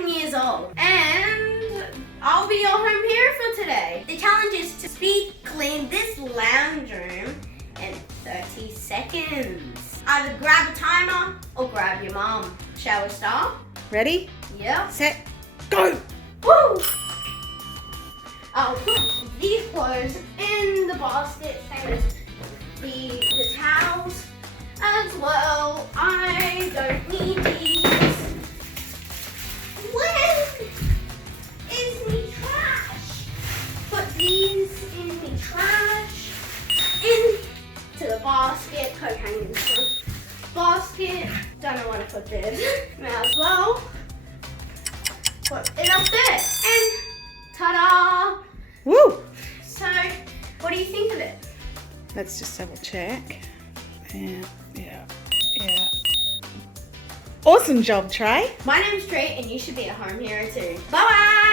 7 years old, and I'll be your home hero for today. The challenge is to speed clean this lounge room in 30 seconds. Either grab a timer or grab your mom. Shall we start? Ready? Yeah. Set, go! Woo! I'll put these clothes in the basket, same as the towels as well. I don't need these. When is me trash? Put these in the trash, into the basket, coat hanging in the basket. Don't know where to put this. May as well put it up there. And ta-da! Woo! So, what do you think of it? Let's just double check. Yeah. Awesome job, Trey. My name's Trey, and you should be a home hero too. Bye-bye!